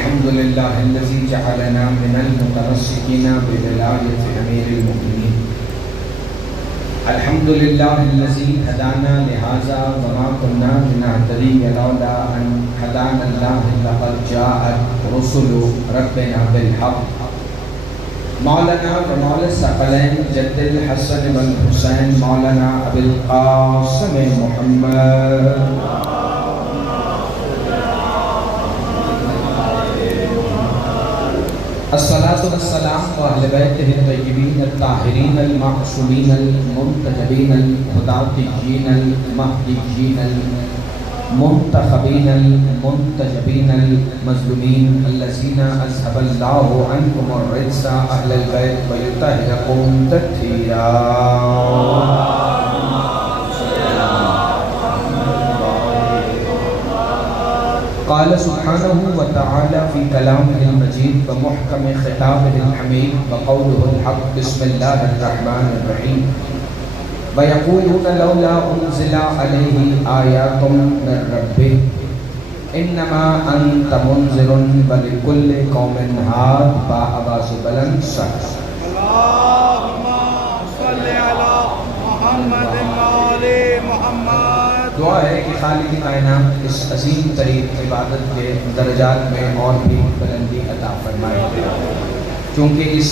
الحمد لله الذي جعلنا من المتمسكين بولاية أمير المؤمنين. الحمد لله الذي هدانا لهذا وما كنا لنهتدي لولا أن هدانا الله لقد جاءت رسل ربنا بالحق. مولانا ومولا الثقلين جد الحسن والحسين مولانا أبي القاسم محمد الصلاة والسلام وأهل بيته الطيبين الطاهرين المعصومين المنتجبين الهداتيين المهديين المنتخبين المنتجبين المظلومين الذين أذهب الله عنكم الرجس أهل البيت ويطهركم تطهيرا. قال سبحانه وتعالى في كلامه المجيد ومحكم خطابه الحميد وقوله الحق بسم الله الرحمن الرحيم ويقولون لولا أنزل عليه آيات من ربه إنما أنت منذر ولكل قوم هاد بآواز بلند سخت. اللهم صل على محمد وآل محمد. دعا ہے کہ خالق کائنات اس عظیم ترین عبادت کے درجات میں اور بھی بلندی عطا فرمائے. چونکہ اس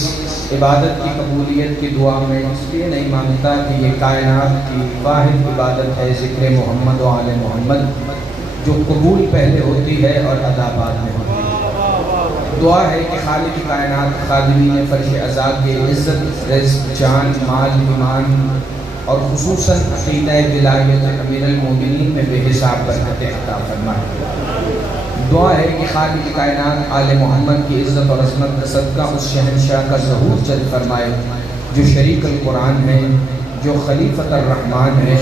عبادت کی قبولیت کی دعا میں اس لیے نہیں مانگتا کہ یہ کائنات کی واحد عبادت ہے ذکر محمد و آل محمد جو قبول پہلے ہوتی ہے اور ادا بعد میں ہوتی ہے. دعا ہے کہ خالق کائنات خادمین فرش عزا کے عزت رزق جان مال ایمان اور خصوصاً عقیدہ ولایت امیر المومنین میں بے حساب برکت عطا فرمائے. دعا ہے کہ خالق کائنات آل محمد کی عزت اور عظمت کا صدقہ اس شہنشاہ کا ظہور جلب فرمائے جو شریک القرآن ہے، جو خلیفۃ الرحمن ہے،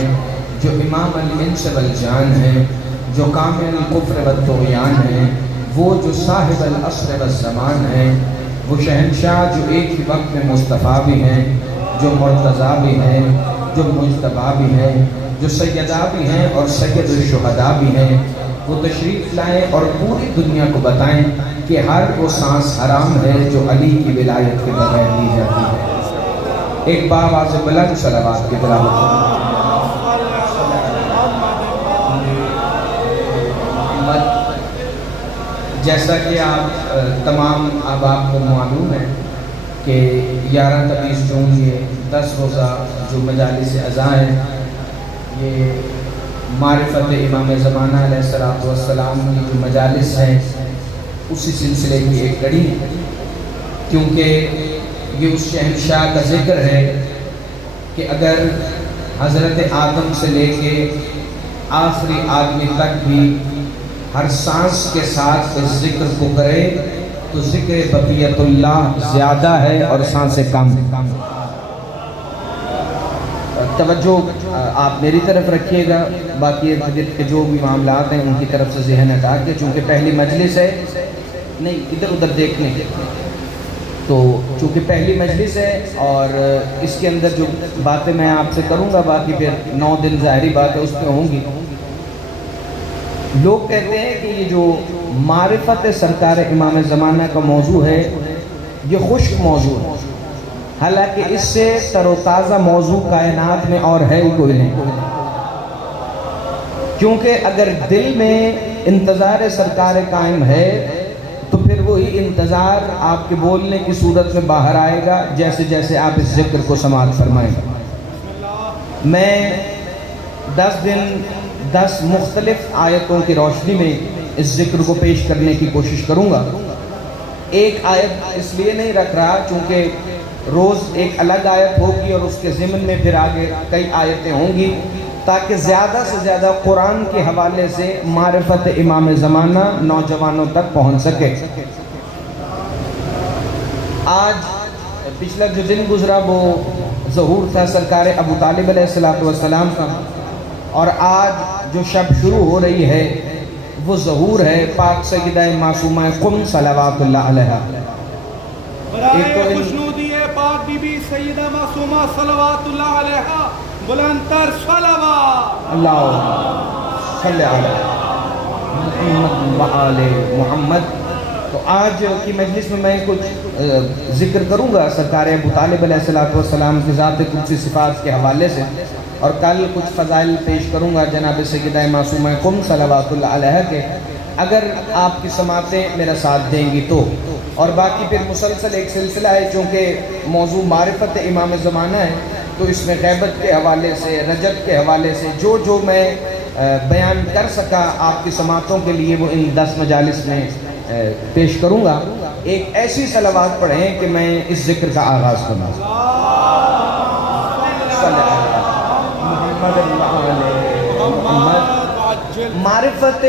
جو امام الانس والجان ہے، جو کامل الکفر والطغیان ہے، وہ جو صاحب العصر والزمان ہے، وہ شہنشاہ جو ایک ہی وقت میں مصطفیٰ بھی ہیں، جو مرتضیٰ بھی ہیں، جو مجتبیٰ بھی ہیں، جو سیدہ بھی ہیں اور سید الشہداء بھی ہیں. وہ تشریف لائیں اور پوری دنیا کو بتائیں کہ ہر وہ سانس حرام ہے جو علی کی ولایت کے بغیر لی جاتی ہے. ایک باواز بلند صلوات کی تلاوت محمد. جیسا کہ آپ تمام احباب کو معلوم ہے کہ 11 جون یہ 10 روزہ جو مجالس عزا ہیں یہ معرفت امام زمانہ علیہ السلام کی جو مجالس ہیں اسی سلسلے کی ایک کڑی ہے، کیونکہ یہ اس شہنشاہ کا ذکر ہے کہ اگر حضرت آدم سے لے کے آخری آدمی تک بھی ہر سانس کے ساتھ اس ذکر کو کرے تو ذکر بقیت اللہ زیادہ ہے اور سانسیں کم. توجہ آپ میری طرف رکھیے گا، باقی ارد کے جو بھی معاملات ہیں ان کی طرف سے ذہن ہٹا کے، چونکہ پہلی مجلس ہے نہیں ادھر ادھر دیکھنے کے، تو چونکہ پہلی مجلس ہے اور اس کے اندر جو باتیں میں آپ سے کروں گا باقی پھر 9 دن ظاہری بات ہے اس پہ ہوں گی. لوگ کہتے ہیں کہ یہ جو معرفت سرکار امام زمانہ کا موضوع ہے یہ خشک موضوع ہے، حالانکہ اس سے تر و تازہ موضوع کائنات میں اور ہے ہی کوئی نہیں. کیونکہ اگر دل میں انتظار سرکار قائم ہے تو پھر وہی انتظار آپ کے بولنے کی صورت میں باہر آئے گا جیسے جیسے آپ اس ذکر کو سماعت فرمائیں. میں 10 دن 10 مختلف آیتوں کی روشنی میں اس ذکر کو پیش کرنے کی کوشش کروں گا. ایک آیت اس لیے نہیں رکھ رہا چونکہ روز ایک الگ آیت ہوگی اور اس کے ضمن میں پھر آگے کئی آیتیں ہوں گی تاکہ زیادہ سے زیادہ قرآن کے حوالے سے معرفت امام زمانہ نوجوانوں تک پہنچ سکے. آج پچھلا جو دن گزرا وہ ظہور تھا سرکار ابو طالب علیہ السلام کا، اور آج جو شب شروع ہو رہی ہے وہ ظہور ہے پاک سیدہ معصومہ قم صلوات اللہ علیہا. برائے خوشنودی پاک بی بی سیدہ معصومہ صلوات اللہ علیہا بلند تر صلوات. اللہم صلی علی محمد و آل محمد تو آج کی مجلس میں کچھ ذکر کروں گا سرکار ابو طالب علیہ السلام کی ذات قدسی صفات کے حوالے سے، اور کل کچھ فضائل پیش کروں گا جناب سیدہ معصومہ قم صلوات اللہ علیہ کے، اگر آپ کی سماعتیں میرا ساتھ دیں گی تو۔ اور باقی پھر مسلسل ایک سلسلہ ہے، چونکہ موضوع معرفت امام زمانہ ہے تو اس میں غیبت کے حوالے سے، رجب کے حوالے سے جو میں بیان کر سکا آپ کی سماعتوں کے لیے وہ ان 10 مجالس میں پیش کروں گا۔ ایک ایسی صلوات پڑھیں کہ میں اس ذکر کا آغاز کروں۔ معرفت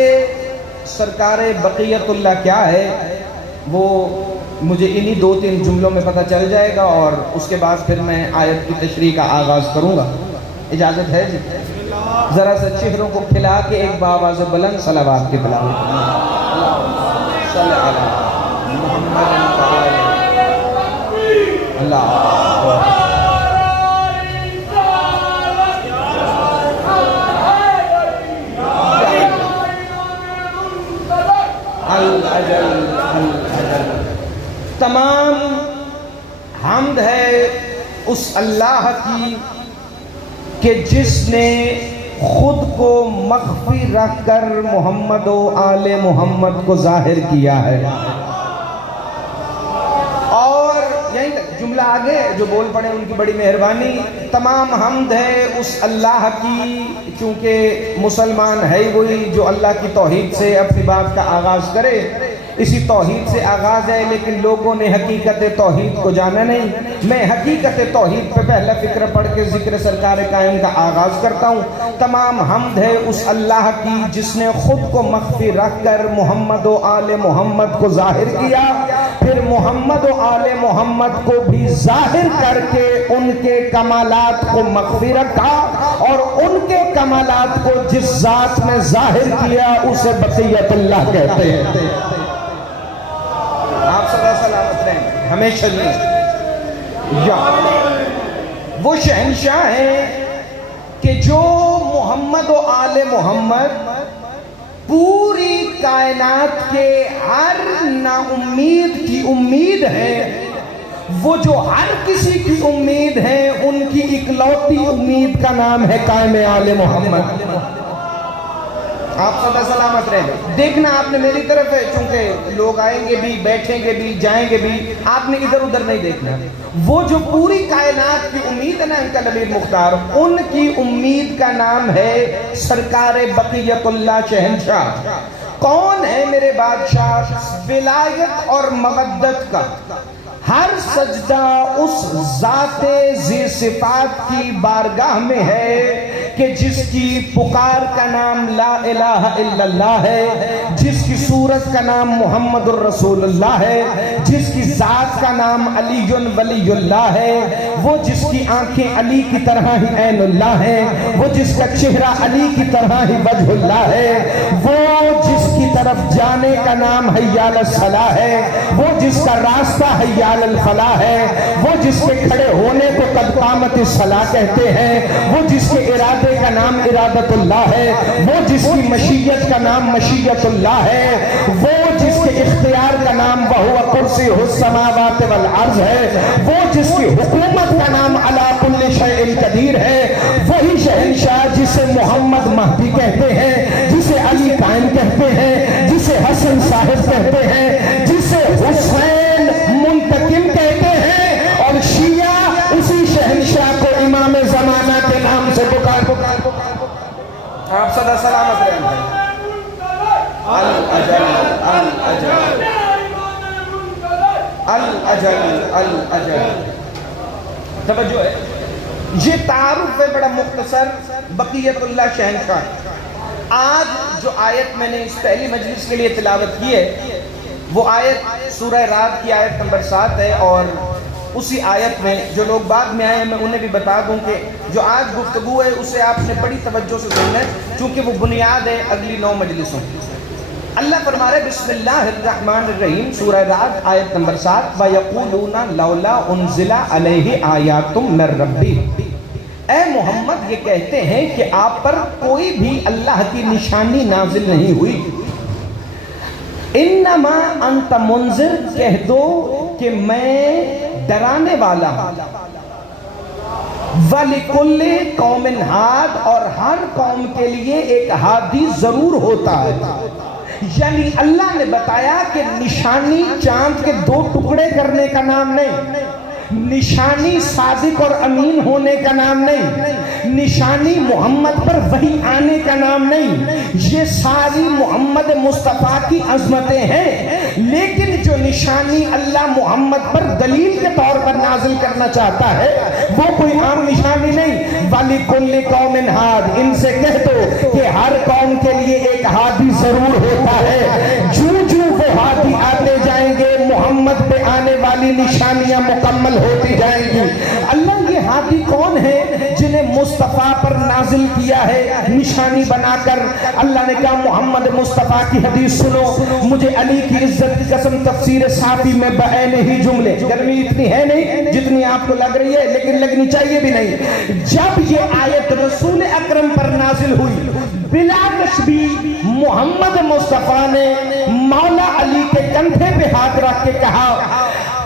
سرکار بقیت اللہ کیا ہے وہ مجھے انہی 2-3 جملوں میں پتہ چل جائے گا، اور اس کے بعد پھر میں آیت کی تشریح کا آغاز کروں گا۔ اجازت ہے جی؟ ذرا سا چہروں کو کھلا کے ایک بآواز بلند صلوات کے بلاؤ۔ تمام حمد ہے اس اللہ کی کہ جس نے خود کو مخفی رکھ کر محمد و آل محمد کو ظاہر کیا ہے۔ اور یہیں تک جملہ آگے جو بول پڑے ان کی بڑی مہربانی۔ تمام حمد ہے اس اللہ کی، چونکہ مسلمان ہے وہی جو اللہ کی توحید سے اپنی بات کا آغاز کرے، اسی توحید سے آغاز ہے، لیکن لوگوں نے حقیقت توحید کو جانا نہیں۔ میں حقیقت توحید پہ پہلا فکر پڑھ کے ذکر سرکار قائم کا آغاز کرتا ہوں۔ تمام حمد ہے اس اللہ کی جس نے خود کو مخفی رکھ کر محمد و آل محمد کو ظاہر کیا، پھر محمد و آل محمد کو بھی ظاہر کر کے ان کے کمالات کو مخفی رکھا، اور ان کے کمالات کو جس ذات میں ظاہر کیا اسے بقیت اللہ کہتے ہیں۔ آپ صدا سلامت رہیں ہمیشہ یا وہ شہنشاہ ہیں کہ جو محمد و آل محمد پوری کائنات کے ہر نا امید کی امید ہے، وہ جو ہر کسی کی امید ہے ان کی اکلوتی امید کا نام ہے قائم آل محمد۔ آپ صدا سلامت رہیں۔ دیکھنا آپ نے میری طرف ہے، چونکہ لوگ آئیں گے بھی، بیٹھیں گے بھی، جائیں گے بھی، آپ نے ادھر ادھر نہیں دیکھنا۔ وہ جو پوری کائنات کی امید ہے نا ان کا نبی مختار، ان کی امید کا نام ہے سرکار بقیت اللہ شہنشاہ۔ کون ہے میرے بادشاہ؟ ولایت اور مودت کا ہر سجدہ اس ذات ذی صفات کی بارگاہ میں ہے کہ جس کی پکار کا نام لا الہ الا اللہ ہے، جس کی صورت کا نام محمد الرسول اللہ ہے، جس کی ذات کا نام علی ولی اللہ ہے، وہ جس کی آنکھیں علی کی طرح ہی عین اللہ ہے، وہ جس کا چہرہ علی کی طرح ہی وجہ اللہ ہے، وہ جس کی طرف جانے کا نام حی علی الصلاح ہے، وہ جس کا راستہ حی علی الفلاح ہے، وہ جس کے کھڑے ہونے کو قد قامت الصلاح کہتے ہیں، وہ جس کے ارادے کا نام ارادت اللہ ہے، وہ جس کی مشیت کا نام مشیت اللہ ہے، وہ جس کے اختیار کا نام وہو کرسی السماوات والارض ہے، وہ جس کی حکومت کا نام علی کل شیء قدیر ہے، وہی شہنشاہ جسے محمد مہدی کہتے ہیں، جسے علی قائم کہتے ہیں، جسے حسن صاحب کہتے ہیں، جسے حسین منتقم کہتے ہیں، اور شیعہ اسی شہنشاہ کو امام زمانہ کے نام سے پکار۔ آپ صدا سلامت رہیں بھائی۔ الاجل الاجل الاجل الاجل، توجہ ہے، یہ تعارف ہے بڑا مختصر بقیت اللہ شہنشاہ۔ آج جو آیت میں نے اس پہلی مجلس کے لیے تلاوت کی ہے وہ آیت سورہ رات کی آیت نمبر 7 ہے، اور اسی آیت میں جو لوگ بعد میں آئے ہیں میں انہیں بھی بتا دوں کہ جو آج گفتگو ہے اسے آپ نے بڑی توجہ سے سننا ہے، چونکہ وہ بنیاد ہے اگلی 9 مجلسوں کی۔ اللہ فرما رہے بسم اللہ الرحمن الرحیم، سورہ رات آیت نمبر 7، وَيَقُولُونَ لَوْلَا أُنزِلَ عَلَيْهِ آیَاتٌ مِّن رَّبِّهِ، اے محمد یہ کہتے ہیں کہ آپ پر کوئی بھی اللہ کی نشانی نازل نہیں ہوئی۔ انما انت منذر، کہہ دو کہ میں ڈرانے والا ہوں، وَلِكُلِّ قَوْمٍ ہاد، اور ہر قوم کے لیے ایک ہادی ضرور ہوتا ہے۔ یعنی اللہ نے بتایا کہ نشانی چاند کے دو ٹکڑے کرنے کا نام نہیں، نشانی صادق اور امین ہونے کا نام نہیں، نشانی محمد پر وحی آنے کا نام نہیں، یہ ساری محمد مصطفیٰ کی عظمتیں ہیں، لیکن جو نشانی اللہ محمد پر دلیل کے طور پر نازل کرنا چاہتا ہے وہ کوئی عام نشانی نہیں۔ وَلِكُلِّ قَوْمٍ ہاد، ان سے کہہ دو کہ ہر قوم کے لیے ایک ہادی ضرور ہوتا ہے، جو وہ ہادی آتے جائیں گے محمد پہ آنے والی نشانیاں مکمل ہوتی جائیں گی۔ اللہ یہ ہادی کون ہے جنہیں مصطفیٰ پر نازل کیا ہے نشانی بنا کر؟ اللہ نے کہا محمد مصطفیٰ کی حدیث سنو، مجھے علی کی عزت کی قسم تفسیر صافی میں بعین ہی جملے، گرمی اتنی ہے نہیں جتنی آپ کو لگ رہی ہے، لیکن لگنی چاہیے بھی نہیں۔ جب یہ آیت رسول اکرم پر نازل ہوئی بلا تشبیہ، محمد مصطفیٰ نے مولا علی کے کندھے پہ ہاتھ رکھ کے کہا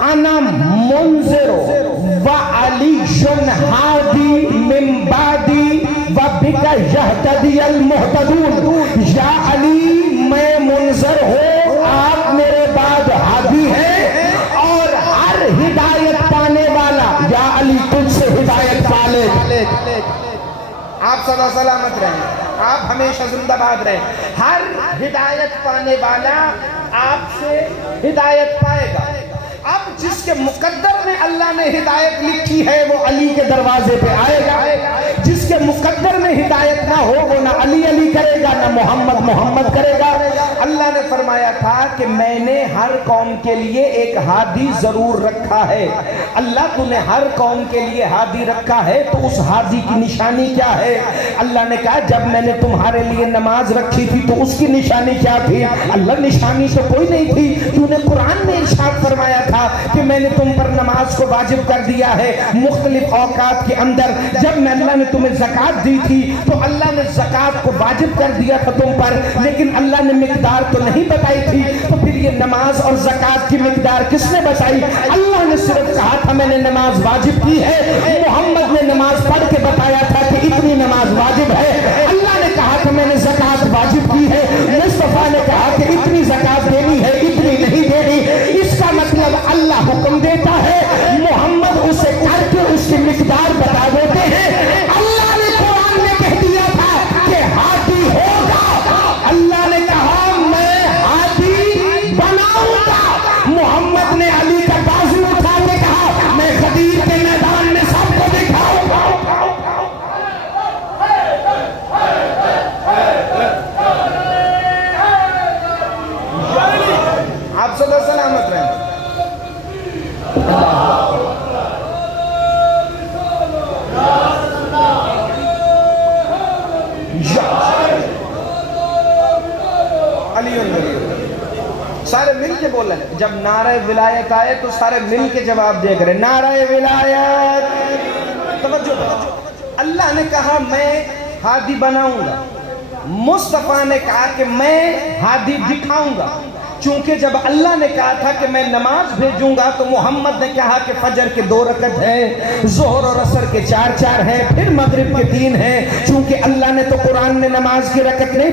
انا منذر و علی ہادی من بعدی و بک یہتدی المہتدون، یا علی میں منذر ہوں، آپ میرے بعد ہادی ہیں، اور ہر ہدایت پانے والا، یا علی تجھ سے ہدایت پالے۔ آپ صلی اللہ سلامت رہیں، آپ ہمیشہ زندہ باد رہیں، ہر ہدایت پانے والا آپ سے ہدایت پائے گا۔ اب جس کے مقدر میں اللہ نے ہدایت لکھی ہے وہ علی کے دروازے پہ آئے گا، جس کے مقدر میں ہدایت نہ ہو وہ نہ علی علی کرے گا نہ محمد محمد کرے گا۔ اللہ نے فرمایا تھا کہ میں نے ہر قوم کے لیے ایک ہادی ضرور رکھا ہے۔ اللہ تو نے ہر قوم کے لیے ہادی رکھا ہے تو اس ہادی کی نشانی کیا ہے؟ اللہ نے کہا جب میں نے تمہارے لیے نماز رکھی تھی تو اس کی نشانی کیا تھی؟ اللہ نشانی تو کوئی نہیں تھی، تو نے قرآن میں ارشاد فرمایا تھا کہ میں نے تم پر نماز کو واجب کر دیا ہے مختلف اوقات کے اندر۔ جب میں اللہ نے تمہیں زکوٰۃ دی تھی تو اللہ نے زکوٰۃ کو واجب کر دیا تھا تم پر، لیکن اللہ نے مقدار تو نہیں بتائی تھی، تو پھر یہ نماز اور زکوٰۃ کی مقدار کس نے بتائی؟ اللہ نے صرف کہا تھا میں نے نماز واجب کی ہے، محمد نے نماز پڑھ کے بتایا تھا کہ اتنی نماز واجب ہے۔ اللہ نے کہا کہ میں نے زکوٰۃ واجب کی ہے، مصطفیٰ نے کہا کہ اتنی زکوٰۃ دینی ہے اتنی نہیں دینی۔ اس کا مطلب اللہ حکم دیتا ہے، محمد اسے کر کے اس کی مقدار بتا دیتے ہیں۔ اللہ نے قرآن میں کہہ دیا تھا کہ ہادی ہوگا، اللہ نے کہا میں ہادی بناؤں گا۔ محمد نے علی کا بازو اٹھا کے کہا میں غدیر کے میدان میں سب کو دکھاؤں گا۔ آپ صلی اللہ سلامت رہیں۔ سارے مل کے بول رہے ہیں، جب نعرہ ولایت آئے تو سارے مل کے جواب دے کرے نعرہ ولایت۔ توجہ، اللہ نے کہا میں ہادی بناؤں گا، مصطفیٰ نے کہا کہ میں ہادی دکھاؤں گا۔ چونکہ جب اللہ نے کہا تھا کہ میں نماز بھیجوں گا تو محمد نے کہا کہ فجر کے 2 رکعت ہیں، ظہر اور عصر کے 4 ہیں، پھر مغرب کے 3 ہیں۔ چونکہ اللہ نے تو قرآن میں نماز کی رکعت نہیں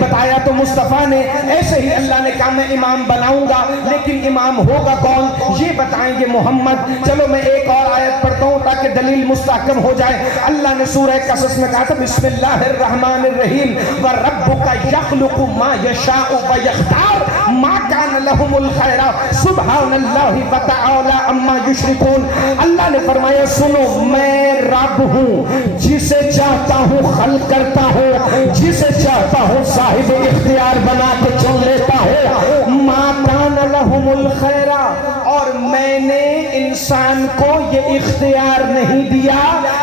بتایا تو مصطفیٰ نے ایسے ہی اللہ نے کہا میں امام بناؤں گا، لیکن امام ہوگا کون یہ بتائیں گے محمد۔ چلو میں ایک اور آیت پڑھتا ہوں تاکہ دلیل مستحکم ہو جائے۔ اللہ نے سورہ قصص میں کہا تھا بسم اللہ الرحمن الرحیم وَرَبُّكَ يَخْلُقُ مَا يَشَاءُ وَيَخْتَارُ ما کان لہم الخیر سبحان اللہ وتعالی عما یشرکون۔ اللہ نے فرمایا سنو میں رب ہوں، جسے چاہتا ہوں خلق کرتا ہوں، جسے چاہتا ہوں صاحب اختیار بنا کے چن لیتا ہوں۔ ما کان لہم الخیر، اور میں نے انسان کو یہ اختیار نہیں دیا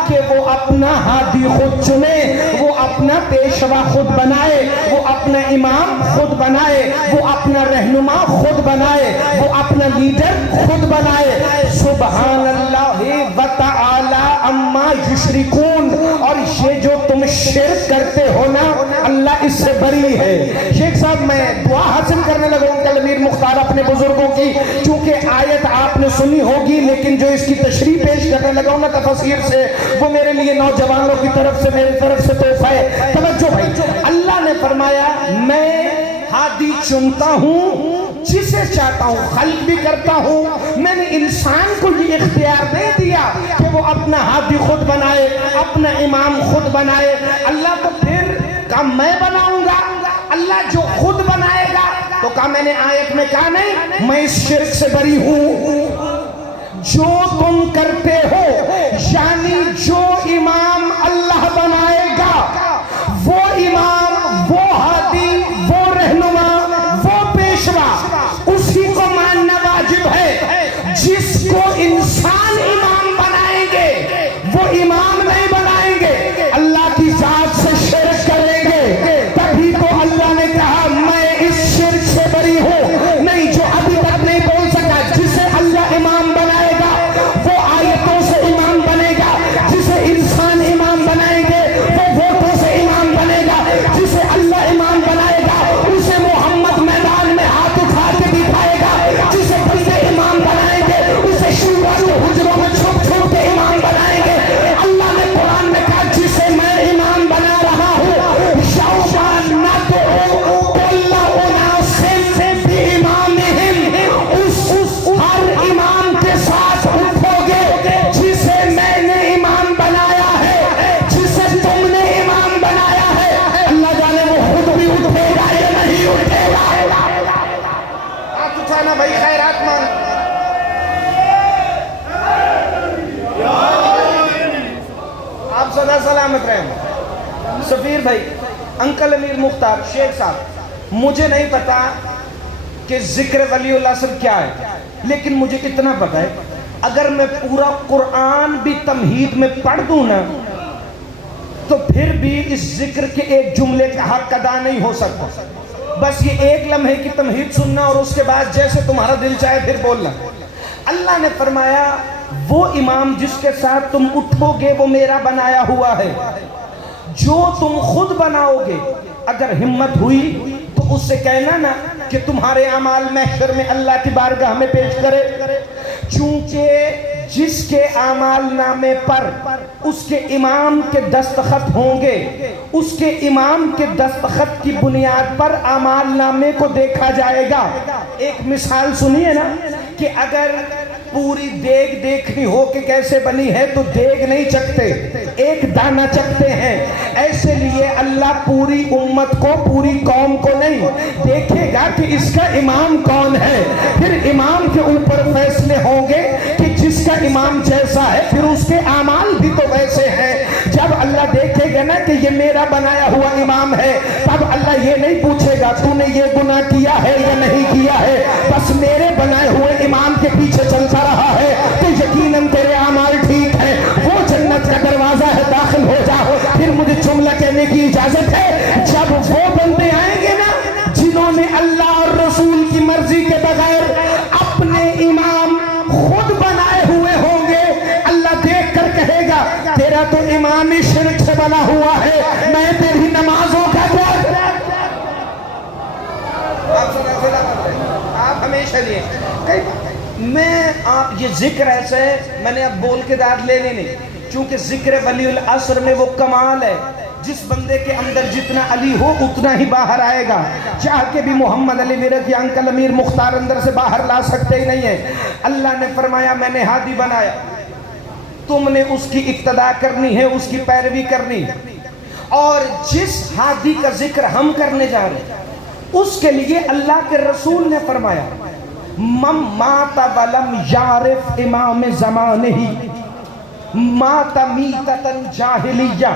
کہ وہ اپنا ہادی خود چنے، وہ اپنا پیشوا خود بنائے، وہ اپنا امام خود بنائے، وہ اپنا رہنما خود بنائے، وہ اپنا لیڈر خود بنائے۔ سبحان اللہ وتعالی عما یشرکون، اور یہ جو تم شرک کرتے ہو نا اللہ اس سے بری ہے۔ شیخ صاحب میں دعا حاصل کرنے لگا ہوں کل امیر مختار اپنے بزرگوں کی، چونکہ آیت آپ نے سنی ہوگی لیکن جو اس کی تشریح پیش کرنے لگا ہوں نا تفسیر سے، وہ میرے لیے نوجوانوں کی طرف سے میری طرف سے تحفہ ہے۔ توجہ بھائی، اللہ نے فرمایا میں ہادی چنتا ہوں جسے چاہتا ہوں، خلق بھی کرتا ہوں۔ میں نے انسان کو یہ اختیار نہیں دیا کہ وہ اپنا ہادی خود بنائے، اپنا امام خود بنائے۔ اللہ تو پھر کہا میں بناؤں گا، اللہ جو خود بنائے گا تو کہا میں نے آیت میں کہا نہیں میں اس شرک سے بری ہوں جو تم کرتے ہو، یعنی جو امام اللہ بنائے گا وہ امام، وہ ہادی، وہ رہنما، وہ پیشوا، اسی کو ماننا واجب ہے۔ جس کو انسان امام بنائیں گے وہ امام نہیں بنائیں گے، اللہ کی ذات سے شرک کریں گے۔ تبھی تو اللہ نے کہا میں اس شرک سے بری ہوں۔ نہیں جو ابھی تک نہیں بول سکا، جسے اللہ امام بنائے گا وہ آیتوں سے امام بنے گا، جسے انسان امام بنائیں گے وہ ووٹوں سے امام بنے گا، جسے اللہ امام بنائے گا اسے محمد میدان میں ہاتھ اٹھا کے دکھائے گا، جسے بندے امام بنائیں گے اسے شورا کے حجروں میں چھپ چھپ کے امام بنائیں گے۔ اللہ نے قرآن میں کہا جسے میں امام بنا رہا ہوں، یوم ندعو کل اناس بامامہم، اس ہر امام کے ساتھ اٹھو گے جسے میں نے امام بنایا ہے، جسے تم نے امام بنایا ہے۔ اللہ جانے وہ خود بھی اٹھے گا یا نہیں اٹھے گا۔ ہاتھ اٹھانا بھائی، خیرات مانگ۔ آپ سدا سلامت رہیں۔ سفیر بھائی، انکل امیر مختار، شیخ صاحب، مجھے نہیں پتا کہ ذکر ولی اللہ صرف کیا ہے، لیکن مجھے اتنا پتا ہے اگر میں پورا قرآن بھی تمہید میں پڑھ دوں نا تو پھر بھی اس ذکر کے ایک جملے کا حق ادا نہیں ہو سکتا۔ بس یہ ایک لمحے کی تمہید سننا اور اس کے بعد جیسے تمہارا دل چاہے پھر بولنا۔ اللہ نے فرمایا وہ امام جس کے ساتھ تم اٹھو گے وہ میرا بنایا ہوا ہے، جو تم خود بناؤ گے اگر ہمت ہوئی تو اس سے کہنا نا کہ تمہارے اعمال محشر میں اللہ کی بارگاہ میں پیش کرے، چونکہ جس کے اعمال نامے پر اس کے امام کے دستخط ہوں گے، اس کے امام کے دستخط کی بنیاد پر اعمال نامے کو دیکھا جائے گا۔ ایک مثال سنیے نا کہ اگر پوری دیگ دیکھنی ہو کہ کیسے بنی ہے تو دیگ نہیں چکتے، ایک دانہ چکتے ہیں۔ ایسے لیے اللہ پوری امت کو، پوری قوم کو نہیں دیکھے گا کہ اس کا امام کون ہے، پھر امام کے اوپر فیصلے ہوں گے کہ جس کا امام جیسا ہے پھر اس کے اعمال بھی تو ویسے ہیں۔ جب اللہ دیکھے گا نا کہ یہ میرا بنایا ہوا امام ہے، تب اللہ یہ نہیں پوچھے گا تو نے یہ گناہ کیا ہے یا نہیں کیا ہے، بس میرے بنائے ہوئے امام کے پیچھے چلتا رہا ہے تو یقیناً تیرے اعمال ٹھیک ہیں، وہ جنت کا دروازہ ہے، داخل ہو جاؤ۔ پھر مجھے جملہ کہنے کی اجازت ہے، جب وہ بندے آئیں گے نا جنہوں نے اللہ اور رسول کی مرضی کے بغیر اپنے امام خود بنائے ہوئے ہوں گے، اللہ دیکھ کر کہے گا تیرا تو امام شرک سے بنا ہوا ہے، میں تیری نمازوں کا کیا۔ آپ ہمیشہ لیے میں آپ یہ ذکر ایسا ہے، میں نے اب بول کے داد لینی نہیں، چونکہ ذکر ولی العصر میں وہ کمال ہے جس بندے کے اندر جتنا علی ہو اتنا ہی باہر آئے گا، چاہ کے بھی محمد علی ورد یا انکل امیر مختار اندر سے باہر لا سکتے ہی نہیں ہے۔ اللہ نے فرمایا میں نے ہادی بنایا، تم نے اس کی اقتداء کرنی ہے، اس کی پیروی کرنی ہے، اور جس ہادی کا ذکر ہم کرنے جا رہے ہیں اس کے لیے اللہ کے رسول نے فرمایا من مات ولم یعرف امام زمانہ مات میتتن جاہلیہ،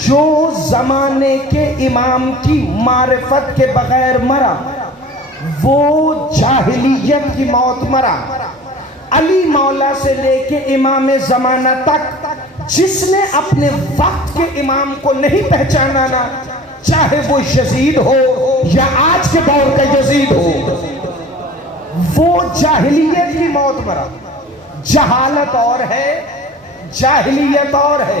جو زمانے کے امام کی معرفت کے بغیر مرا وہ جاہلیت کی موت مرا۔ علی مولا سے لے کے امام زمانہ تک جس نے اپنے وقت کے امام کو نہیں پہچانا نا، چاہے وہ یزید ہو یا آج کے دور کا یزید ہو، وہ جاہلیت کی موت مرا۔ جہالت اور ہے، جاہلیت اور ہے۔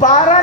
12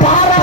12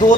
2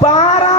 12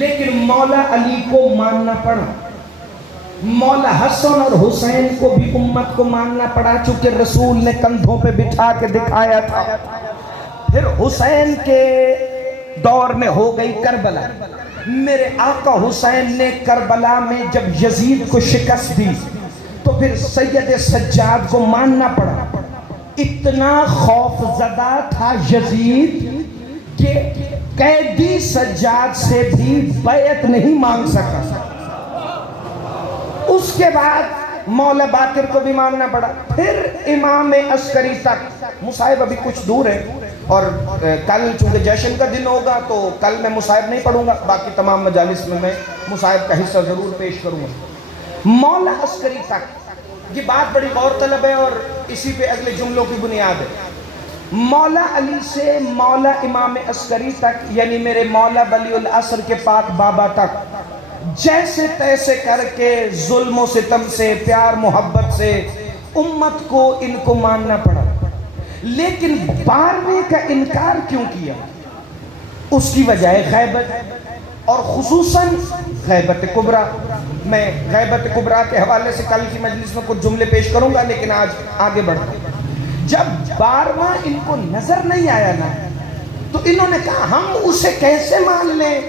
لیکن مولا علی کو ماننا پڑا، مولا حسن اور حسین کو بھی امت کو ماننا پڑا، چونکہ رسول نے کندھوں پہ بٹھا کے دکھایا تھا۔ پھر حسین کے دور میں ہو گئی کربلا، میرے آقا حسین نے کربلا میں جب یزید کو شکست دی تو پھر سید سجاد کو ماننا پڑا۔ اتنا خوف زدہ تھا یزید کہ قیدی سجاد سے بھی بیعت نہیں مانگ سکا۔ اس کے بعد مولا باقر کو بھی ماننا پڑا، پھر امام عسکری تک۔ مصاحب ابھی کچھ دور ہے اور کل چونکہ جشن کا دن ہوگا تو کل میں مصاحب نہیں پڑھوں گا، باقی تمام مجالس میں مصاحب کا حصہ ضرور پیش کروں گا۔ مولا عسکری تک، یہ بات بڑی غور طلب ہے اور اسی پہ اگلے جملوں کی بنیاد ہے۔ مولا علی سے مولا امام عسکری تک، یعنی میرے مولا ولی العصر کے پاک بابا تک، جیسے تیسے کر کے ظلم و ستم سے، پیار محبت سے امت کو ان کو ماننا پڑا۔ لیکن 12ویں کا انکار کیوں کیا؟ اس کی وجہ ہے غیبت، اور خصوصاً غیبت کبریٰ۔ میں غیبت کبریٰ کے حوالے سے کل کی مجلس میں کچھ جملے پیش کروں گا، لیکن آج آگے بڑھتا ہوں۔ جب 12واں ان کو نظر نہیں آیا نا تو انہوں نے کہا ہم اسے کیسے مان لیں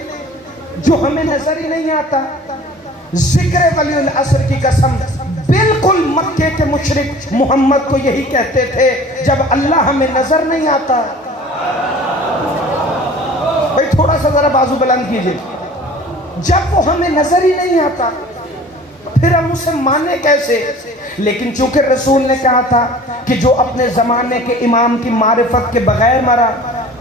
جو ہمیں نظر ہی نہیں آتا۔ ذکر ولی العصر کی قسم، بالکل مکے کے مشرک محمد کو یہی کہتے تھے جب اللہ ہمیں نظر نہیں آتا۔ بھئی تھوڑا سا ذرا بازو بلند کیجئے، جب وہ ہمیں نظر ہی نہیں آتا پھر ہم اسے مانے کیسے؟ لیکن چونکہ رسول نے کہا تھا کہ جو اپنے زمانے کے امام کی معرفت کے بغیر مرا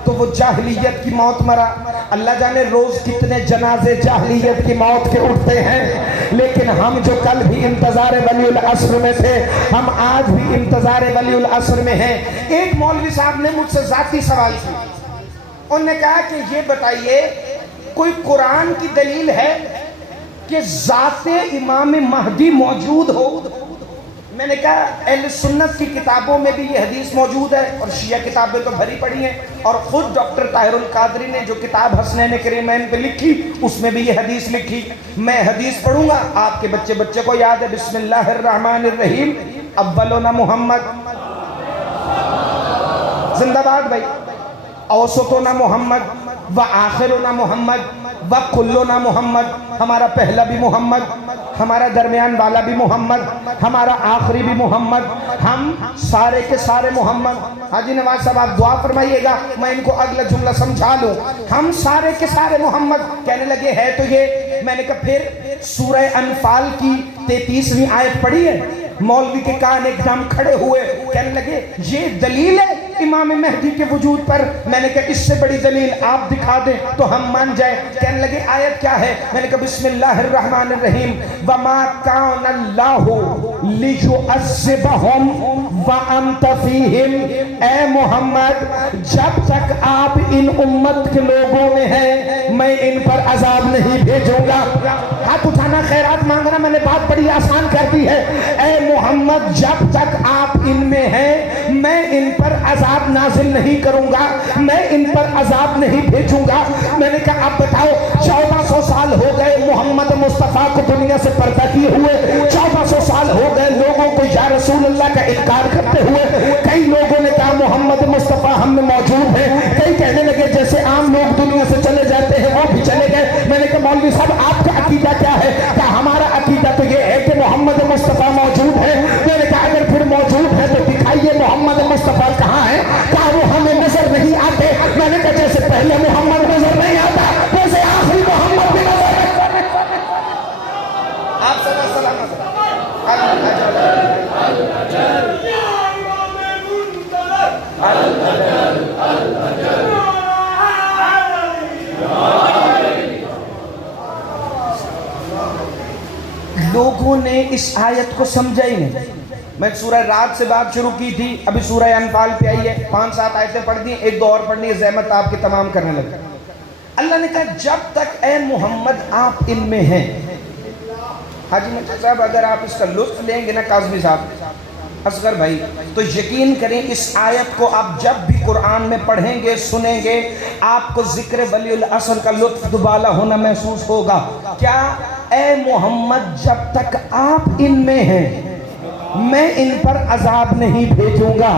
تو وہ جاہلیت کی موت مرا۔ اللہ جانے روز کتنے جنازے جاہلیت کی موت کے اٹھتے ہیں، لیکن ہم جو کل بھی انتظار ولی العصر میں تھے، ہم آج بھی انتظار ولی العصر میں ہیں۔ ایک مولوی صاحب نے مجھ سے ذاتی سوال کیا، انہوں نے کہا کہ یہ بتائیے کوئی قرآن کی دلیل ہے کہ ذات امام مہدی موجود ہو؟ میں نے کہا اہل سنت کی کتابوں میں بھی یہ حدیث موجود ہے اور شیعہ کتابیں تو بھری پڑی ہیں، اور خود ڈاکٹر طاہر القادری نے جو کتاب حسنین کریمین پہ لکھی اس میں بھی یہ حدیث لکھی۔ میں حدیث پڑھوں گا، آپ کے بچے کو یاد ہے، بسم اللہ الرحمن الرحیم، اولنا محمد، زندہ باد بھائی، اوسطنا محمد و آخرنا محمد و کلنا محمد، ہمارا پہلا بھی محمد، ہمارا درمیان والا بھی محمد، ہمارا آخری بھی محمد، ہم سارے کے سارے محمد۔ حاجی نواز صاحب آپ دعا فرمائیے گا میں ان کو اگلا جملہ سمجھا لوں۔ ہم سارے کے سارے محمد، کہنے لگے ہے تو یہ۔ میں نے کہا پھر سورہ انفال کی 33ویں آیت پڑھی ہے؟ مولوی کے کان ایک دم کھڑے ہوئے، کہنے لگے یہ دلیل ہے امام مہدی کے وجود پر؟ میں نے کہا اس سے بڑی دلیل آپ دکھا دیں تو ہم مان جائیں۔ کہنے لگے آیت کیا ہے؟ میں نے کہا بسم اللہ الرحمن الرحیم، وَمَا كَانَ اللَّهُ لِيُعَذِّبَهُمْ وَأَنْتَ فِيهِمْ۔ اے محمد جب تک آپ ان امت کے لوگوں میں ہیں میں ان پر عذاب نہیں بھیجوں گا۔ ہاتھ اٹھانا، خیرات مانگنا میں نے بات بڑی آسان کر دی ہے۔ اے محمد جب تک آپ ان میں ہیں میں ان پر عذاب نازل نہیں کروں گا، میں ان پر عذاب نہیں بھیجوں گا۔ میں نے کہا اب بتاؤ 1400 سال ہو گئے محمد مصطفیٰ کو دنیا سے پردہ کیے ہوئے، 1400 سال ہو گئے لوگوں کو یا رسول اللہ کا انکار کرتے ہوئے۔ کئی لوگوں نے کہا محمد مصطفیٰ ہم میں موجود ہے، کئی کہنے لگے جیسے عام لوگ دنیا سے چلے جاتے ہیں وہ بھی چلے گئے۔ میں نے کہا مولوی صاحب آپ کا عقیدہ کیا ہے؟ کہ ہمارا عقیدہ تو یہ ہے کہ محمد مصطفیٰ موجود ہے۔ میں نے کہا اگر پھر موجود ہے تو دکھائیے محمد مصطفیٰ کہاں ہے؟ کہا وہ ہمیں نظر نہیں آتے۔ میں نے کہا جیسے پہلے محمد نظر نہیں آتا ویسے آخری محمد بھی نظر ہے۔ آپ صلی اللہ علیہ وسلم لوگوں نے اس آیت کو سمجھا ہی نہیں۔ میں سورہ رات سے بات شروع کی تھی، ابھی سورہ انفال پہ آئی ہے، 5-7 آیتیں پڑھ دی، ایک دو اور پڑھنی ہے، زحمت آپ کی تمام کرنے لگا۔ اللہ نے کہا جب تک اے محمد آپ ان میں ہیں۔ حاجی مچا صاحب اگر آپ اس کا لطف لیں گے نا کاظمی صاحب، اصغر بھائی تو یقین کریں اس آیت کو آپ جب بھی قرآن میں پڑھیں گے سنیں گے آپ کو ذکر ولی العصر کا لطف دوبالا ہونا محسوس ہوگا. کیا اے محمد جب تک آپ ان میں ہیں میں ان پر عذاب نہیں بھیجوں گا.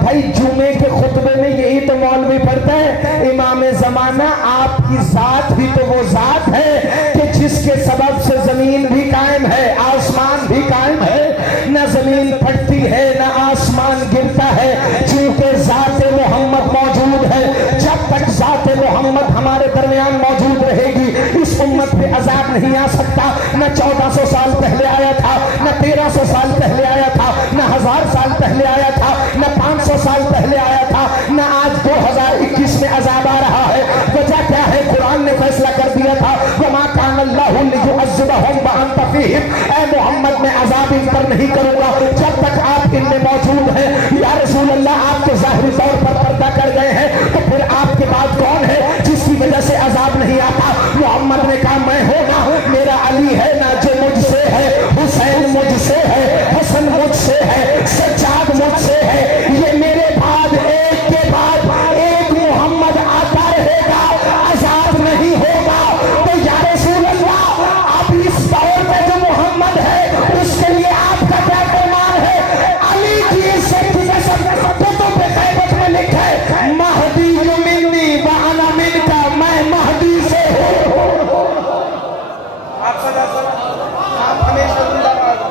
بھائی جمعے کے خطبے میں یہی تو مولوی پڑھتا ہے امام زمانہ آپ کی ذات بھی تو وہ ذات ہے کہ جس کے سبب سے زمین بھی قائم ہے آسمان بھی قائم ہے. نہ زمین پھٹتی ہے نہ آسمان گرتا ہے چونکہ ذات محمد موجود ہے. جب تک ذات محمد ہمارے درمیان موجود رہے گی اس امت پہ عذاب نہیں آ سکتا. نہ 1400 سال پہلے آیا تھا نہ 1300 سال پہلے آیا تھا نہ 1000 سال پہلے آیا تھا نہ 500 سال پہلے آیا تھا نہ آج 2021 میں عذاب آ رہا ہے. وجہ کیا ہے؟ قرآن نے فیصلہ کر دیا تھا وَمَا كَانَ اللَّهُ لِيُعَذِّبَهُمْ وَأَنْتَ فِيهِمْ. اے محمد میں عذاب ان پر نہیں کروں گا جب تک آپ ان میں موجود ہیں. یا رسول اللہ آپ تو ظاہری طور پر پردہ کر گئے ہیں تو پھر آپ کے بعد کون ہے جس کی وجہ سے عذاب نہیں آتا؟ محمد نے کہا میں ہوگا میرا علی ہے نا جو مجھ سے ہے حسین مجھ سے ہے حسن مجھ سے ہے سجاد مجھ سے ہے. یہ میرے بعد ایک کے بعد ایک محمد آتا رہے گا عذاب نہیں ہوگا. تو یا رسول اللہ آپ اس دور میں جو محمد ہے اس کے لیے آپ کا کیا پیمان ہے؟ علی کی عزت کی قسم کتب غیبت میں لکھا ہے مہدی منی وانا منکا میں مہدی سے ہوں. آپ صدا آپ ہمیشہ زندہ باد.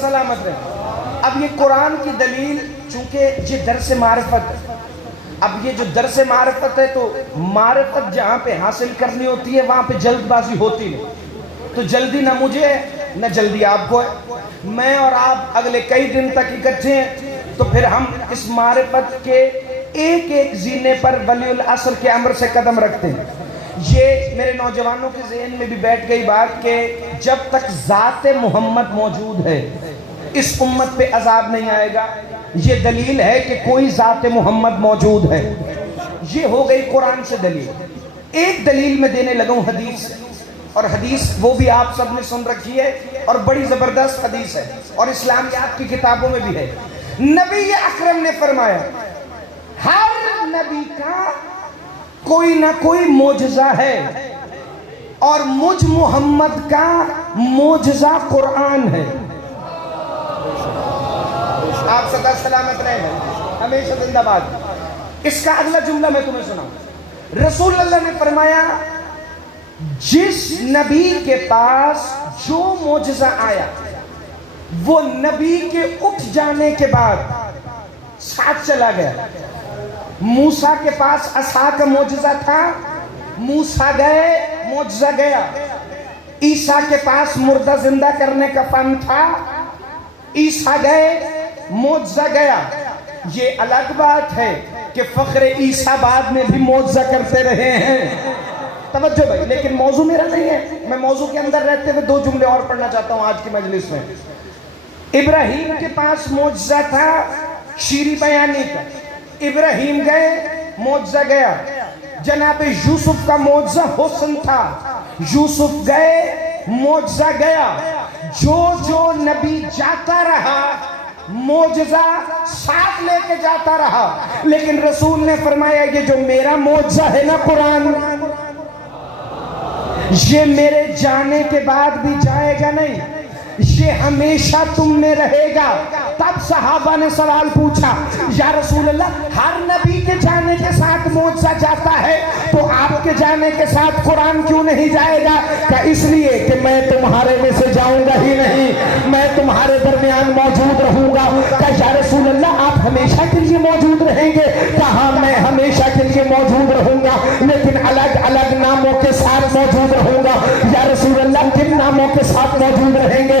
سلامت رہے. اب یہ قرآن کی دلیل چونکہ یہ درس معرفت ہے. اب یہ جو درس معرفت ہے تو معرفت جہاں پہ حاصل کرنی ہوتی ہے وہاں پہ جلد بازی ہوتی نہیں. تو جلدی نہ مجھے ہے نہ جلدی آپ کو ہے. میں اور آپ اگلے کئی دن تک اکٹھے ہیں تو پھر ہم اس معرفت کے ایک ایک زینے پر ولی العصر کے امر سے قدم رکھتے ہیں. یہ میرے نوجوانوں کے ذہن میں بھی بیٹھ گئی بات کہ جب تک ذات محمد موجود ہے اس امت پہ عذاب نہیں آئے گا. یہ دلیل ہے کہ کوئی ذات محمد موجود ہے. یہ ہو گئی قرآن سے دلیل. ایک دلیل میں دینے لگا ہوں حدیث سے, اور حدیث وہ بھی آپ سب نے سن رکھی ہے اور بڑی زبردست حدیث ہے اور اسلامیات کی کتابوں میں بھی ہے. نبی اکرم نے فرمایا ہر نبی کا کوئی نہ کوئی معجزہ ہے اور مجھ محمد کا معجزہ قرآن ہے. آپ سدا سلامت رہے ہمیشہ زندہ باد. اس کا اگلا جملہ میں تمہیں سناؤں. رسول اللہ نے فرمایا جس نبی کے پاس جو معجزہ آیا وہ نبی کے اٹھ جانے کے بعد ساتھ چلا گیا. موسیٰ کے پاس عصا کا معجزہ تھا, موسیٰ گئے معجزہ گیا. عیسیٰ کے پاس مردہ زندہ کرنے کا فن تھا, عیسیٰ گئے معجزہ گیا. یہ الگ بات ہے کہ فخر عیسیٰ بعد میں بھی معجزہ کرتے رہے ہیں. توجہ بھائی, لیکن موضوع میرا نہیں ہے. میں موضوع کے اندر رہتے ہوئے دو جملے اور پڑھنا چاہتا ہوں آج کی مجلس میں. ابراہیم کے پاس معجزہ تھا شیریں بیانی کا, ابراہیم گئے معجزہ گیا. جناب یوسف کا معجزہ حسن تھا, یوسف گئے معجزہ گیا. جو جو نبی جاتا رہا معجزہ ساتھ لے کے جاتا رہا. لیکن رسول نے فرمایا یہ جو میرا معجزہ ہے نا قرآن, یہ میرے جانے کے بعد بھی جائے گا نہیں, یہ ہمیشہ تم میں رہے گا. تب صحابہ نے سوال پوچھا یا رسول اللہ ہر نبی کے جانے کے ساتھ معجزہ جاتا ہے تو آپ کے جانے کے ساتھ قرآن کیوں نہیں جائے گا؟ کہ اس لیے کہ میں تمہارے میں سے جاؤں گا ہی نہیں, میں تمہارے درمیان موجود رہوں گا. کہ یا رسول اللہ آپ ہمیشہ کے لیے موجود رہیں گے؟ کہا میں ہمیشہ کے لیے موجود رہوں گا لیکن الگ الگ ناموں کے ساتھ موجود رہوں گا. یا رسول اللہ کن ناموں کے ساتھ موجود رہیں گے؟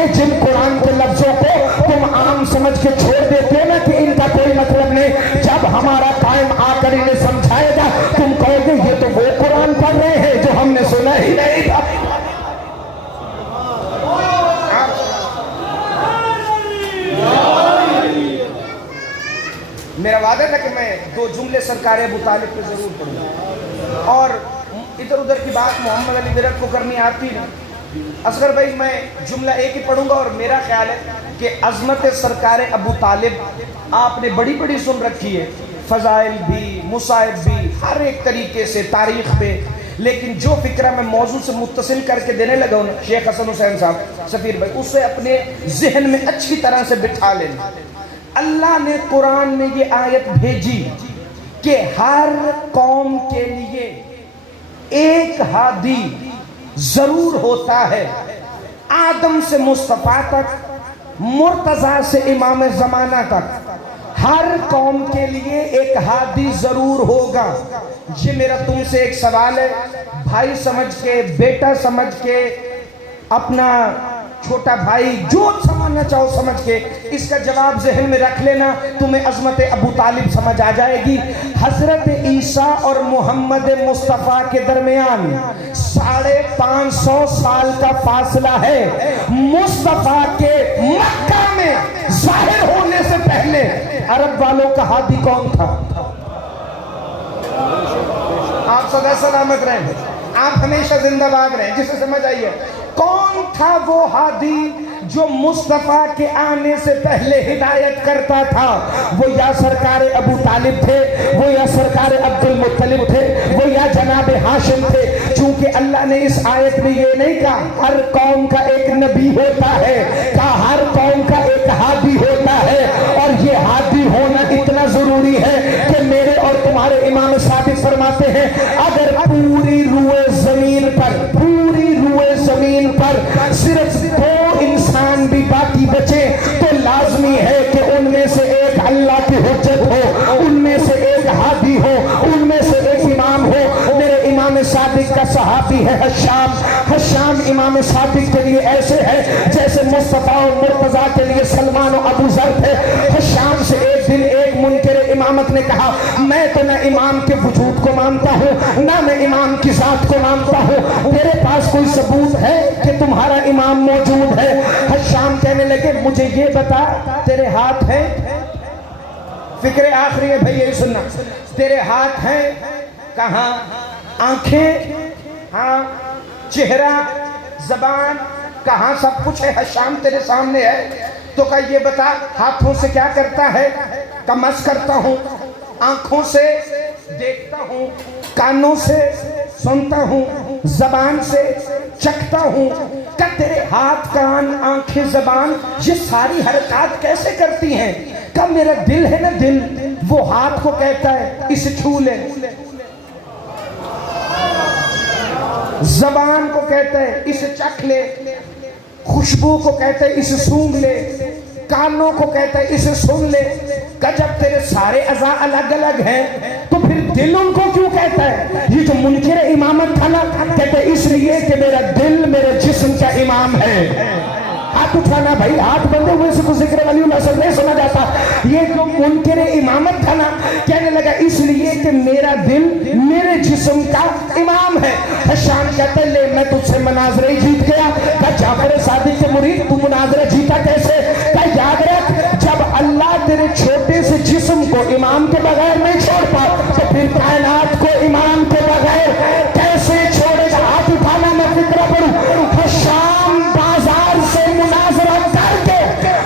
یہ جن قرآن کے لفظوں کو تم عام سمجھ کے چھوڑ دیتے ہو نا کہ ان کا کوئی مطلب نہیں، جب ہمارا قائم آ کر انہیں سمجھائے گا تم کہو گے یہ تو وہ قرآن پڑھ رہے ہیں جو ہم نے سنا ہی نہیں تھا۔ میرا وعدہ تھا کہ میں 2 جملے سرکار ابو طالب پہ ضرور پڑھوں گا، اور ادھر ادھر کی بات محمد علی برک کو کرنی آتی نہیں۔ اصغر بھائی میں جملہ ایک ہی پڑھوں گا، اور میرا خیال ہے کہ عظمت سرکار ابو طالب آپ نے بڑی بڑی سن رکھی ہے، فضائل بھی، مصائب بھی، ہر ایک طریقے سے تاریخ پہ، لیکن جو فکرہ میں موضوع سے متصل کر کے دینے لگا ہوں شیخ حسن حسین صاحب سفیر بھائی، اسے اپنے ذہن میں اچھی طرح سے بٹھا لینا۔ اللہ نے قرآن میں یہ آیت بھیجی کہ ہر قوم کے لیے ایک ہادی ضرور ہوتا ہے، آدم سے مصطفیٰ تک، مرتضیٰ سے امام زمانہ تک، ہر قوم کے لیے ایک ہادی ضرور ہوگا۔ یہ میرا تم سے ایک سوال ہے، بھائی سمجھ کے، بیٹا سمجھ کے، اپنا چھوٹا بھائی، جو سمجھنا چاہو سمجھ کے، اس کا جواب ذہن میں رکھ لینا، تمہیں عظمت ابو طالب سمجھ آ جائے گی۔ حضرت عیسیٰ اور محمد مصطفیٰ کے درمیان 550 سال کا فاصلہ ہے۔ مصطفیٰ کے مکہ میں ظاہر ہونے سے پہلے عرب والوں کا ہادی کون تھا؟ آپ سدا سلامت رہیں، آپ ہمیشہ زندہ باد رہیں، جسے سمجھ آئیے کون تھا وہ ہادی جو مصطفیٰ کے آنے سے پہلے ہدایت کرتا تھا؟ وہ یا سرکار ابو طالب تھے، وہ یا سرکار عبد المطلب تھے، وہ یا جناب ہاشم تھے۔ چونکہ اللہ نے اس آیت میں یہ نہیں کہا ہر قوم کا ایک نبی ہوتا ہے، کہا ہر قوم کا ایک ہادی ہوتا ہے، اور یہ ہادی ہونا اتنا ضروری ہے کہ میرے اور تمہارے امام صادق فرماتے ہیں اگر پوری روئے زمین پر صرف 2 انسان بھی باقی بچے تو لازمی ہے کہ ان میں سے ایک اللہ کی حجت ہو، ان میں سے ایک ہادی ہو، ان میں سے ایک امام ہو۔ میرے امام صادق کا صحابی ہے حشام امام صادق کے لیے ایسے ہے جیسے مصطفیٰ و مرتضیٰ کے لیے سلمان و ابو ذر تھے۔ حشام سے ایک دن ایک منکر امامت نے کہا میں تو نہ امام کے وجود کو مانتا ہوں نہ میں امام کی ذات کو مانتا ہوں، تیرے پاس کوئی ثبوت ہے کہ تمہارا امام موجود ہے؟ حشام کہنے لگے مجھے یہ بتا تیرے ہاتھ ہیں، فکر آخری ہے بھئی یہ سننا، تیرے ہاتھ ہیں کہاں؟ آنکھیں ہاں، چہرہ، زبان کہاں؟ سب کچھ ہے حشام تیرے سامنے ہے۔ تو کہا یہ بتا ہاتھوں سے کیا کرتا ہے؟ کہ مس کرتا ہوں، آنکھوں سے دیکھتا ہوں، کانوں سے سنتا ہوں، زبان سے چکھتا ہوں۔ کہ تیرے ہاتھ، کان، آنکھیں، زبان یہ ساری حرکات کیسے کرتی ہیں؟ کہ میرا دل ہے نا، دل وہ ہاتھ کو کہتا ہے اسے چھو لے، زبان کو کہتا ہے اسے چکھ لے، خوشبو کو کہتا ہے اسے سونگھ لے، کانوں کو کہتا ہے اسے سن لے۔ کہ جب تیرے سارے اعضاء الگ الگ ہیں تو پھر دل ان کو کیوں کہتا ہے؟ یہ جو منکر امامت تھا نا، کہتا ہے اس لیے کہ میرا دل میرے جسم کا امام ہے۔ ہاتھ اٹھانا بھائی، ہاتھ بندے ہوئے سے تو ذکر ولی اللہ صلی اللہ علیہ وسلم نہیں سنا جاتا۔ یہ جو منکر امامت تھا نا، کہنے لگا اس لیے کہ میرا دل میرے جسم کا امام ہے۔ حشام کہتے لے میں تجھ سے مناظرہ جیت گیا۔ کہ جعفر صادق کے مرید تو مناظرہ جیتا کیسے؟ کہ یاد رکھ جب اللہ تیرے چھوٹے سے جسم کو امام کے بغیر نہیں چھوڑ پا تو پھر کائنات کو امام کے بغیر کیسے چھوڑے گا؟ ہاتھ اٹھانا میں فکرہ پڑھوں۔ حشام بازار سے مناظرہ کر کے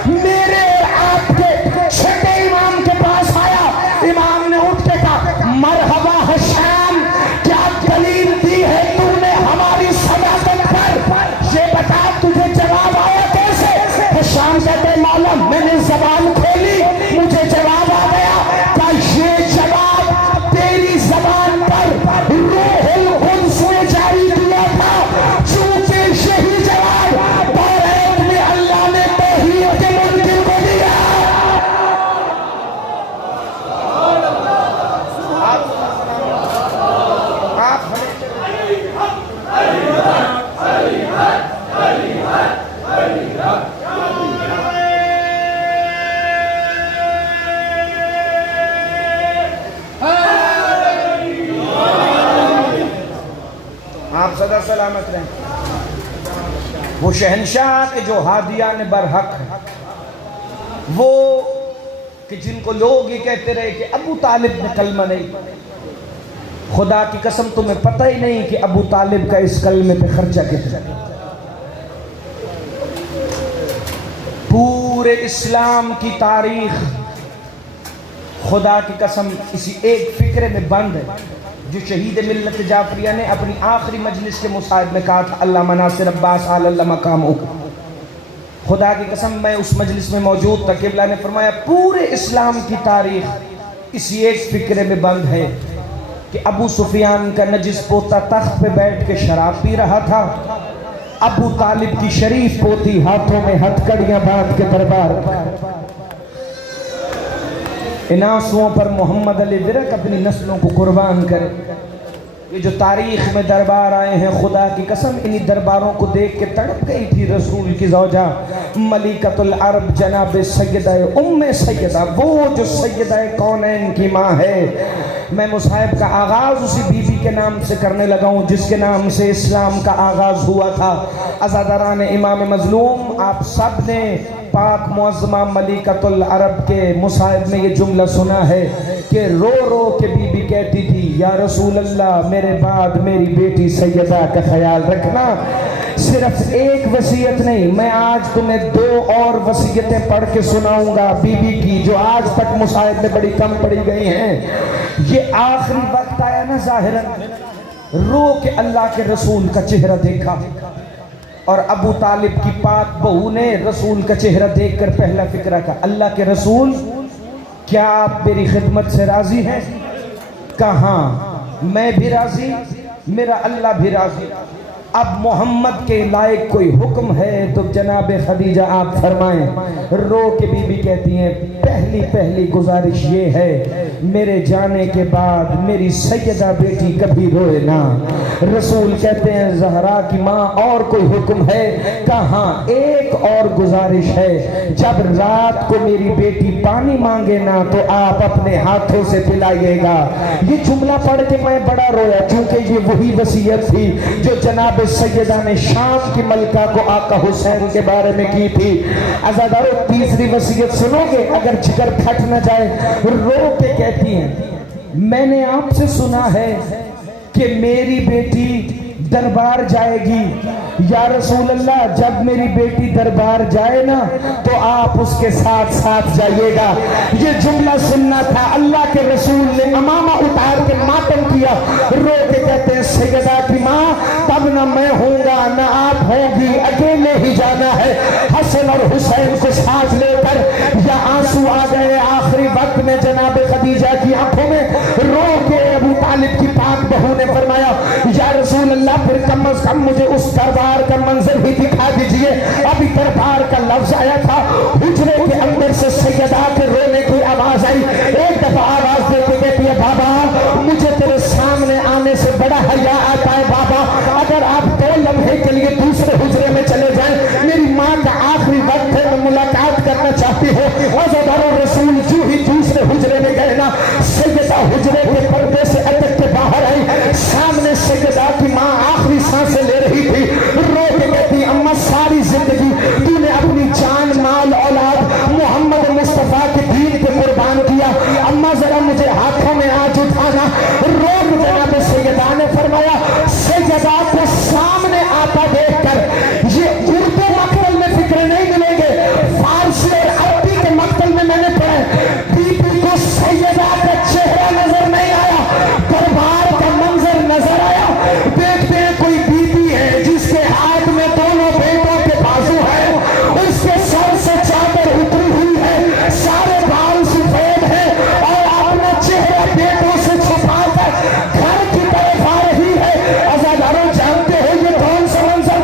میرے آپ کے چھٹے امام کے پاس آیا۔ امام نے اٹھ کے کہا مرحبا حشام، کیا دلیل دی ہے تو نے ہماری صداقت پر؟ یہ بتا تجھے جواب آیا کیسے؟ حشام کہتے مولا میں نے زبان کھولی، مجھے جواب آ گیا۔ کہ یہ جواب سلامت رہیں. وہ شہنشاہ کے جو ہادیان برحق ہیں، وہ کہ جن کو لوگ یہ کہتے رہے کہ ابو طالب نے کلمہ نہیں. خدا کی قسم تمہیں پتہ ہی نہیں کہ ابو طالب کا اس کلمے پہ خرچہ کتنا. پورے اسلام کی تاریخ خدا کی قسم اسی ایک فکرے میں بند ہے جو شہید ملت جعفریہ نے اپنی آخری مجلس کے مصاحب میں کہا تھا، علامہ ناصر عباس علی اللہ مقامہ. خدا کی قسم میں اس مجلس میں موجود تھا. قبلہ نے فرمایا پورے اسلام کی تاریخ اسی ایک فکرے میں بند ہے کہ ابو سفیان کا نجس پوتا تخت پہ بیٹھ کے شراب پی رہا تھا، ابو طالب کی شریف پوتی ہاتھوں میں ہتھ کڑیاں باندھ کے دربار. ان آنسوؤں پر محمد علی ورق اپنی نسلوں کو قربان کرے. یہ جو تاریخ میں دربار آئے ہیں خدا کی قسم انہی درباروں کو دیکھ کے تڑپ گئی تھی رسول کی زوجہ ملکۃ العرب جناب سیدہ ام سیدہ، وہ جو سیدہ کونین کی ماں ہے. میں مصاحب کا آغاز اسی بی بی کے نام سے کرنے لگا ہوں جس کے نام سے اسلام کا آغاز ہوا تھا. عزاداران امام مظلوم، آپ سب نے پاک معظمہ ملکۃ العرب کے مصاحب میں یہ جملہ سنا ہے کہ رو رو کے بی بی کہتی تھی یا رسول اللہ میرے بعد میری بیٹی سیدہ کا خیال رکھنا. صرف ایک وصیت نہیں، میں آج تمہیں 2 اور وصیتیں پڑھ کے سناؤں گا بی بی کی جو آج تک مصاحب میں بڑی کم پڑھی گئی ہیں. یہ آخری وقت آیا نا ظاہراً، رو کے اللہ کے رسول کا چہرہ دیکھا اور ابو طالب کی پاک بہو نے رسول کا چہرہ دیکھ کر پہلا فکرہ کہا اللہ کے رسول کیا آپ میری خدمت سے راضی ہیں؟ کہاں میں بھی راضی، میرا اللہ بھی راضی. اب محمد کے لائق کوئی حکم ہے تو جناب خدیجہ آپ فرمائیں. رو کے بی بی کہتی ہیں پہلی گزارش یہ ہے میرے جانے کے بعد میری سیدہ بیٹی کبھی روئے نہ. رسول کہتے ہیں زہرا کی ماں اور کوئی حکم ہے؟ کہاں ایک اور گزارش ہے، جب رات کو میری بیٹی پانی مانگے نا تو آپ اپنے ہاتھوں سے پلائیے گا. یہ جملہ پڑھ کے میں بڑا رویا کیونکہ یہ وہی وصیت تھی جو جناب سیدہ نے شام کی ملکہ کو آقا حسین کے بارے میں کی تھی. عزادارو تیسری وصیت سنو گے اگر جگر پھٹ نہ جائے. رو کے کہتی ہیں میں نے آپ سے سنا ہے کہ میری بیٹی دربار جائے گی. یا رسول اللہ جب میری بیٹی دربار جائے نا تو آپ اس کے ساتھ ساتھ جائیے گا. یہ جملہ سننا تھا. اللہ کے رسول نے امامہ اتار کے ماتم کیا. رو کے کہتے ہیں سیدہ کی ماں تب نہ میں ہوں گا نہ آپ ہوں گی، اکیلے ہی جانا ہے. حسن اور حسین کو ساتھ لے کر یا آنسو آ گئے آخری وقت میں جناب خدیجہ کی آنکھوں میں. رو کے ابو طالب کی پاک بہو نے فرمایا یا رسول اللہ پھر کم از کم مجھے اس دربار کا منظر بھی دکھا دیجئے. ابھی دربار کا لفظ آیا تھا، حجرے کے اندر سے سیدہ کے رونے کی آواز آئی. ایک دفعہ آواز دے کے کہتی ہے بابا مجھے تیرے سامنے آنے سے بڑا حیا آتا ہے بابا، اگر آپ 2 لمحے کے لیے دوسرے حجرے میں چلے جائیں میری ماں کا آخری وقت ہے میں ملاقات کرنا چاہتی ہوں. عزادارو رسول جو ہی دوسرے حجرے میں گئے نا سیدہ حجرے کے پردے سے اٹک کے باہر آئی. سامنے سیدہ کی ماں آخری سانسیں لے رہی تھی. رو کے کہتی اماں ساری زندگی تو نے اپنی جان مال اولاد محمد مصطفیٰ کے دین کے قربان کیا، اماں ذرا مجھے ہاتھوں میں آج اٹھانا. رو کے جناب سیدہ نے فرمایا سیدہ کو سامنے آتا دیکھ کر یہ اردو مقتل میں فکر نہیں ملیں گے، فارسی اور عربی کے مقتل میں نے پڑھا بی بی کو سیدہ کا چہرہ نظر نہیں آیا، دربار کا منظر نظر آیا. دیکھتے ہیں کوئی بی بی ہے جس کے ہاتھ میں دونوں بیٹوں کے بازو ہے، اس کے سر سے چادر اتری ہوئی ہے، سارے بال سفید ہیں اور اپنا چہرہ بیٹوں سے چھپا کر گھر کی طرف آ رہی ہے. عزاداروں جانتے ہو یہ کون سا منظر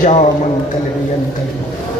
یا من قلبی انقلب